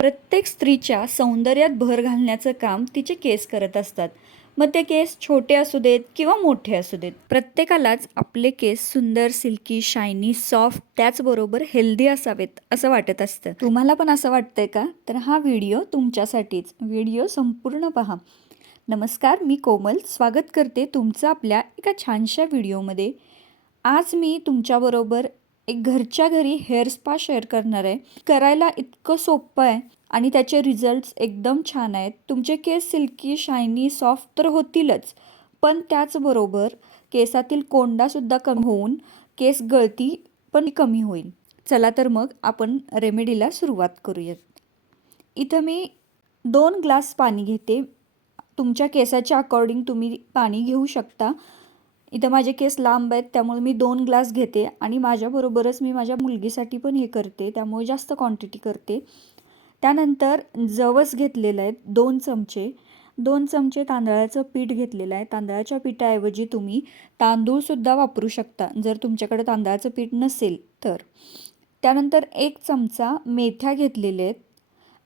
प्रत्येक स्त्रीच्या सौंदर्यात भर घालण्याचं काम तिचे केस करत असतात. मग ते केस छोटे असू देत किंवा मोठे असू देत प्रत्येकालाच आपले केस सुंदर सिल्की शायनी सॉफ्ट त्याचबरोबर हेल्दी असावेत असं वाटत असतं. तुम्हाला पण असं वाटतंय का? तर हा व्हिडिओ तुमच्यासाठीच. व्हिडिओ संपूर्ण पहा. नमस्कार मी कोमल. स्वागत करते तुमचं आपल्या एका छानशा व्हिडिओमध्ये. आज मी तुमच्याबरोबर एक घरच्या घरी हेअर स्पा शेअर करणार. आहे करायला इतकं सोपं आहे आणि त्याचे रिझल्ट्स एकदम छान आहेत. तुमचे केस सिल्की शायनी सॉफ्ट तर होतीलच पण त्याचबरोबर केसातील कोंडासुद्धा कमी होऊन केस गळती पण कमी होईल. चला तर मग आपण रेमेडीला सुरुवात करूयात. इथं मी दोन ग्लास पाणी घेते. तुमच्या केसाच्या अकॉर्डिंग तुम्ही पाणी घेऊ शकता. इथं माझे केस लांब आहेत त्यामुळे मी दोन ग्लास घेते आणि माझ्याबरोबरच मी माझ्या मुलगीसाठी पण हे करते त्यामुळे जास्त क्वांटिटी करते. त्यानंतर जवस घेतलेलं आहे दोन चमचे. दोन चमचे तांदळाचं पीठ घेतलेलं आहे. तांदळाच्या पिठाऐवजी तुम्ही तांदूळसुद्धा वापरू शकता जर तुमच्याकडे तांदळाचं पीठ नसेल तर. त्यानंतर एक चमचा मेथ्या घेतलेले आहेत.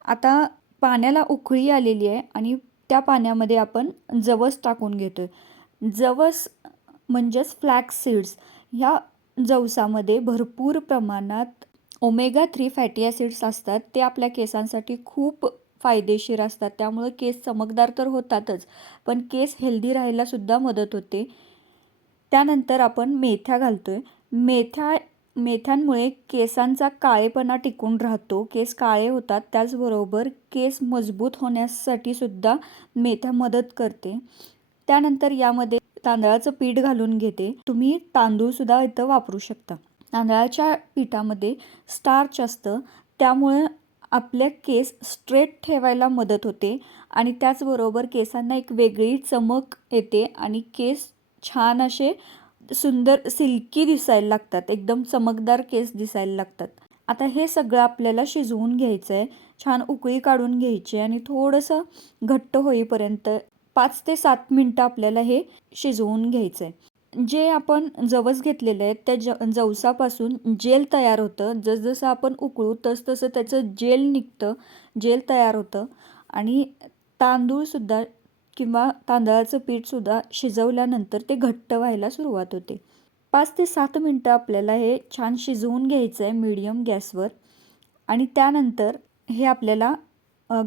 आता पाण्याला उकळी आलेली आहे आणि त्या पाण्यामध्ये आपण जवस टाकून घेतो आहे जवस म्हणजेच फ्लॅक्स सीड्स ह्या जवसामध्ये भरपूर प्रमाणात ओमेगा थ्री फॅटी ॲसिड्स असतात. ते आपल्या केसांसाठी खूप फायदेशीर असतात. त्यामुळे केस चमकदार तर होतातच पण केस हेल्दी राहायलासुद्धा मदत होते. त्यानंतर आपण मेथ्या घालतो आहे मेथ्या मेथ्यांमुळे केसांचा काळेपणा टिकून राहतो. केस काळे होतात. त्याचबरोबर केस मजबूत होण्यासाठी सुद्धा मेथ्या मदत करते. त्यानंतर यामध्ये तांदळाचं पीठ घालून घेते. तुम्ही तांदूळसुद्धा इथं वापरू शकता. तांदळाच्या पिठामध्ये स्टार्च असतं. त्यामुळे आपल्या केस स्ट्रेट ठेवायला मदत होते आणि त्याचबरोबर केसांना एक वेगळी चमक येते आणि केस छान असे सुंदर सिल्की दिसायला लागतात. एकदम चमकदार केस दिसायला लागतात. आता हे सगळं आपल्याला शिजवून घ्यायचं आहे छान उकळी काढून घ्यायची आणि थोडंसं घट्ट होईपर्यंत पाच ते सात मिनटं आपल्याला हे शिजवून घ्यायचं आहे जे आपण जवस घेतलेलं आहे त्या ज जवसापासून जेल तयार होतं. जसजसं आपण उकळू तसतसं त्याचं जेल निघतं. जेल तयार होतं. आणि तांदूळसुद्धा किंवा तांदळाचं पीठसुद्धा शिजवल्यानंतर ते घट्ट व्हायला सुरुवात होते. पाच ते सात मिनटं आपल्याला हे छान शिजवून घ्यायचं आहे मीडियम गॅसवर. आणि त्यानंतर हे आपल्याला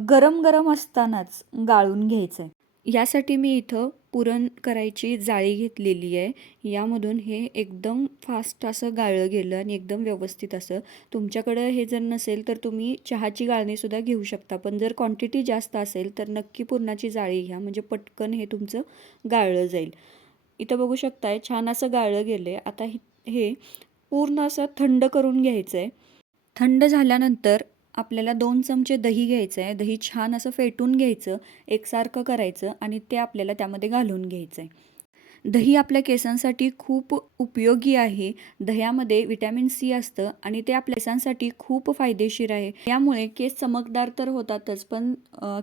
गरम गरम असतानाच गाळून घ्यायचं आहे यासाठी मी इथं पुरण करायची जाळी घेतलेली आहे. यामधून हे एकदम फास्ट असं गाळलं गेलं आणि एकदम व्यवस्थित असं. तुमच्याकडं हे जर नसेल तर तुम्ही चहाची गाळणीसुद्धा घेऊ शकता. पण जर क्वांटिटी जास्त असेल तर नक्की पुरणाची जाळी घ्या. म्हणजे पटकन हे तुमचं गाळलं जाईल. इथं बघू शकताय छान असं गाळलं गेलं आहे आता हे पूर्ण असं थंड करून घ्यायचं आहे थंड झाल्यानंतर आपल्याला दोन चमचे दही घ्यायचं आहे. दही छान असं फेटून घ्यायचं एकसारखं करायचं आणि ते आपल्याला त्यामध्ये घालून घ्यायचं आहे. दही आपल्या केसांसाठी खूप उपयोगी आहे. दह्यामध्ये विटॅमिन सी असतं आणि ते आपल्या केसांसाठी खूप फायदेशीर आहे. यामुळे केस चमकदार तर होतातच पण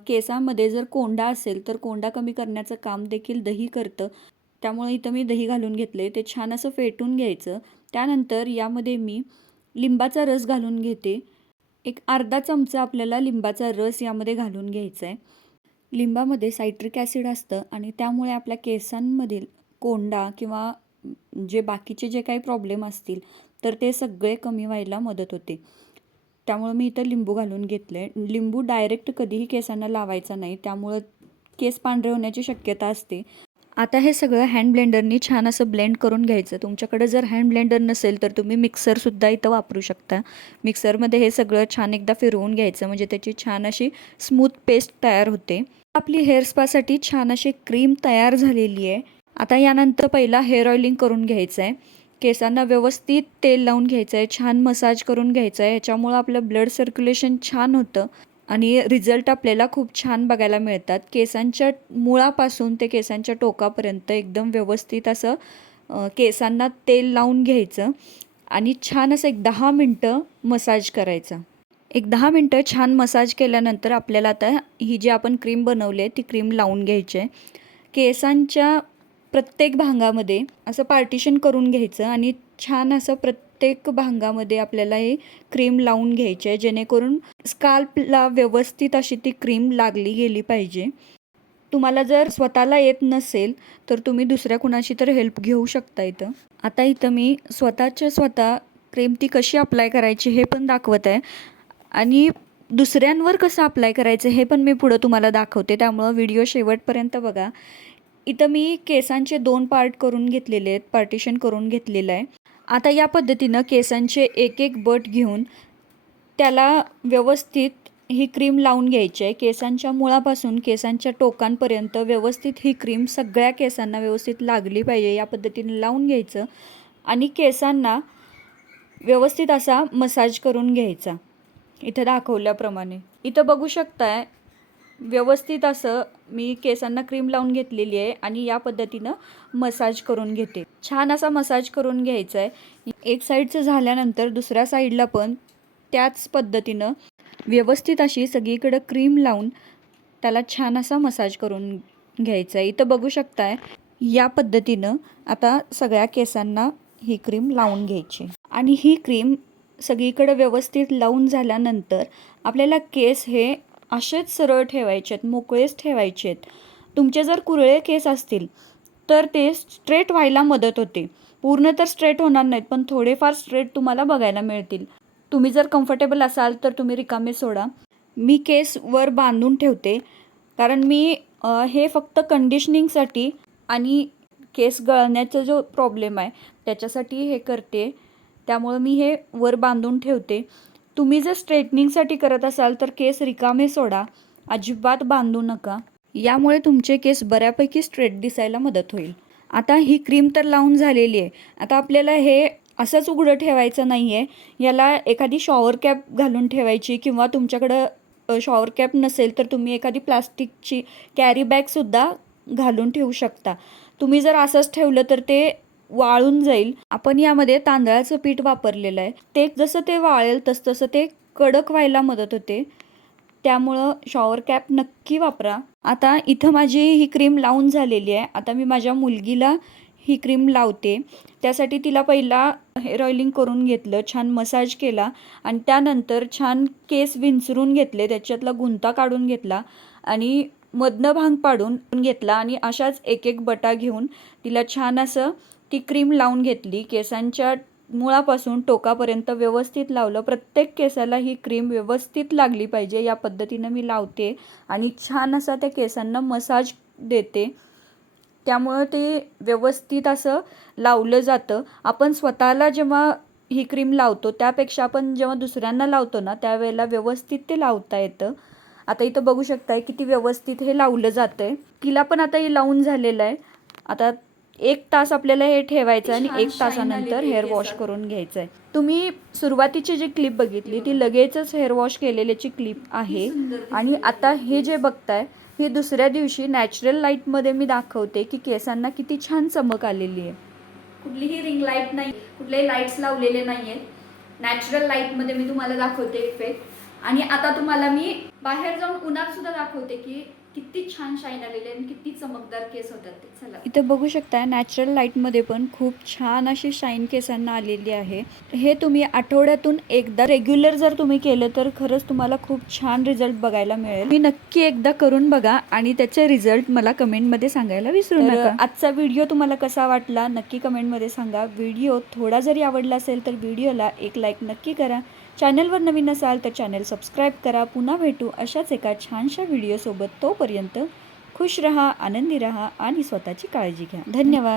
केसांमध्ये जर कोंडा असेल तर कोंडा कमी करण्याचं काम देखील दही करतं. त्यामुळे इथं मी दही घालून घेतले ते छान असं फेटून घ्यायचं. त्यानंतर यामध्ये मी लिंबाचा रस घालून घेते. एक अर्धा चमचा आपल्याला लिंबाचा रस यामध्ये घालून घ्यायचा आहे लिंबामध्ये सायट्रिक ॲसिड असतं आणि त्यामुळे आपल्या केसांमधील कोंडा किंवा जे बाकीचे जे काही प्रॉब्लेम असतील तर ते सगळे कमी व्हायला मदत होते. त्यामुळं मी इथं लिंबू घालून घेतलं आहे लिंबू डायरेक्ट कधीही केसांना लावायचा नाही. त्यामुळं केस पांढरे होण्याची शक्यता असते. आता हे सगळं हँड ब्लेंडरनी छान असं ब्लेंड करून घ्यायचं. तुमच्याकडे जर हँड ब्लेंडर नसेल तर तुम्ही मिक्सरसुद्धा इथं वापरू शकता. मिक्सरमध्ये हे सगळं छान एकदा फिरवून घ्यायचं. म्हणजे त्याची छान अशी स्मूथ पेस्ट तयार होते. आपली हेअर स्पासाठी छान अशी क्रीम तयार झालेली आहे. आता यानंतर पहिला हेअर ऑइलिंग करून घ्यायचं आहे केसांना व्यवस्थित तेल लावून घ्यायचं आहे छान मसाज करून घ्यायचं आहे याच्यामुळं आपलं ब्लड सर्क्युलेशन छान होतं. आणि रिझल्ट आपल्याला खूप छान बघायला मिळतात. केसांच्या मुळापासून ते केसांच्या टोकापर्यंत एकदम व्यवस्थित असं केसांना तेल लावून घ्यायचं आणि छान असं एक दहा मिनटं मसाज करायचा. एक दहा मिनटं छान मसाज केल्यानंतर आपल्याला आता ही जी आपण क्रीम बनवली आहे ती क्रीम लावून घ्यायची आहे. केसांच्या प्रत्येक भागामध्ये असं पार्टिशन करून घ्यायचं आणि छान असं प्रत्येक प्रत्येक भांगामध्ये आपल्याला हे क्रीम लावून घ्यायची आहे जेणेकरून स्काल्पला व्यवस्थित अशी ती क्रीम लागली गेली पाहिजे. तुम्हाला जर स्वतःला येत नसेल तर तुम्ही दुसऱ्या कुणाची तर हेल्प घेऊ शकता इथं. आता इथं मी स्वतःच्या स्वतः क्रीम ती कशी अप्लाय करायची हे पण दाखवत आहे. आणि दुसऱ्यांवर कसं अप्लाय करायचं हे पण मी पुढं तुम्हाला दाखवते त्यामुळं व्हिडिओ शेवटपर्यंत बघा. इथं मी केसांचे दोन पार्ट करून घेतलेले आहेत पार्टिशन करून घेतलेलं आहे. आता या पद्धतीनं केसांचे एक एक बट घेऊन त्याला व्यवस्थित ही क्रीम लावून घ्यायची आहे. केसांच्या मुळापासून केसांच्या टोकांपर्यंत व्यवस्थित ही क्रीम सगळ्या केसांना व्यवस्थित लागली पाहिजे या पद्धतीने लावून घ्यायचं आणि केसांना व्यवस्थित असा मसाज करून घ्यायचा. इथं दाखवल्याप्रमाणे. इथं बघू शकताय व्यवस्थित असं मी केसांना क्रीम लावून घेतलेली आहे आणि या पद्धतीनं मसाज करून घेते. छान असा मसाज करून घ्यायचा आहे. एक साईडचं झाल्यानंतर दुसऱ्या साईडला पण त्याच पद्धतीनं व्यवस्थित अशी सगळीकडं क्रीम लावून त्याला छान असा मसाज करून घ्यायचा आहे. इथं बघू शकताय या पद्धतीनं आता सगळ्या केसांना ही क्रीम लावून घ्यायची. आणि ही क्रीम सगळीकडं व्यवस्थित लावून झाल्यानंतर आपल्याला केस हे असेच सरळ ठेवायचे आहेत मोकळेच ठेवायचे आहेत तुमचे जर कुरळे केस असतील तर ते स्ट्रेट व्हायला मदत होते. पूर्ण तर स्ट्रेट होणार नाहीत पण थोडेफार स्ट्रेट तुम्हाला बघायला मिळतील. तुम्ही जर कम्फर्टेबल असाल तर तुम्ही रिकामे सोडा. मी केस वर बांधून ठेवते कारण मी हे फक्त कंडिशनिंगसाठी आणि केस गळण्याचा जो प्रॉब्लेम आहे त्याच्यासाठी हे करते. त्यामुळं मी हे वर बांधून ठेवते. तुम्ही जर स्ट्रेटनिंगसाठी करत असाल तर केस रिकामे सोडा. अजिबात बांधू नका. यामुळे तुमचे केस बऱ्यापैकी स्ट्रेट दिसायला मदत होईल. आता ही क्रीम तर लावून झालेली आहे. आता आपल्याला हे असंच उघडं ठेवायचं नाही आहे याला एखादी शॉवर कॅप घालून ठेवायची किंवा तुमच्याकडं शॉवर कॅप नसेल तर तुम्ही एखादी प्लास्टिकची कॅरी बॅगसुद्धा घालून ठेवू शकता. तुम्ही जर असंच ठेवलं तर ते वाळून जाईल. आपण यामध्ये तांदळाचं पीठ वापरलेलं आहे. ते जसं ते वाळेल तस तसं ते कडक व्हायला मदत होते. त्यामुळं शॉवर कॅप नक्की वापरा. आता इथं माझी ही क्रीम लावून झालेली आहे. आता मी माझ्या मुलगीला ही क्रीम लावते. त्यासाठी तिला पहिला हेअर ऑइलिंग करून घेतलं छान मसाज केला आणि त्यानंतर छान केस विंचरून घेतले त्याच्यातला गुंता काढून घेतला आणि मधनं भांग पाडून घेतला आणि अशाच एक एक बटा घेऊन तिला छान असं ती क्रीम लावून घेतली केसांच्या मुळापासून टोकापर्यंत व्यवस्थित लावलं. प्रत्येक केसाला ही क्रीम व्यवस्थित लागली पाहिजे या पद्धतीनं मी लावते आणि छान असा त्या केसांना मसाज देते. त्यामुळं ते व्यवस्थित असं लावलं जातं. आपण स्वतःला जेव्हा ही क्रीम लावतो त्यापेक्षा आपण जेव्हा दुसऱ्यांना लावतो ना त्यावेळेला व्यवस्थित ते लावता येतं. आता इथं बघू शकताय किती व्यवस्थित हे लावलं जातं आहे तिला पण आता हे लावून झालेलं आहे. आता एक तास आपल्याला हे ठेवायचं आणि एक तासानंतर हेअर वॉश करून घ्यायचं आहे तुम्ही सुरुवातीची जी क्लिप बघितली ती लगेचच हेअर वॉश केलेल्याची क्लिप आहे. आणि आता हे जे बघताय हे दुसऱ्या दिवशी नॅचरल लाईटमध्ये मी दाखवते की केसांना किती छान चमक आलेली आहे. कुठलीही रिंग लाइट नाही कुठलेही लाईट्स लावलेले नाही आहेत नॅचरल लाईटमध्ये मी तुम्हाला दाखवते इफेक्ट आणि आता तुम्हाला मी बाहेर जाऊन उन्हात सुद्धा दाखवते की किती छान शाईन आलेले आणि किती चमकदार केस होतात ते. चला. इथे बघू शकता नॅचरल लाईटमध्ये पण खूप छान अशी शाईन केसांना आलेली आहे. हे तुम्ही आठवड्यातून एकदा रेग्युलर जर तुम्ही केलं तर खरंच तुम्हाला खूप छान रिझल्ट बघायला मिळेल. मी नक्की एकदा करून बघा आणि त्याचे रिझल्ट मला कमेंटमध्ये सांगायला विसरू नका. आजचा व्हिडिओ तुम्हाला कसा वाटला नक्की कमेंटमध्ये सांगा. व्हिडिओ थोडा जरी आवडला असेल तर व्हिडिओला एक लाईक नक्की करा. चॅनलवर नवीन असाल तर चॅनल सबस्क्राईब करा. पुन्हा भेटू अशाच एका छानशा व्हिडिओसोबत. तोपर्यंत खुश रहा आनंदी रहा आणि स्वतःची काळजी घ्या. धन्यवाद.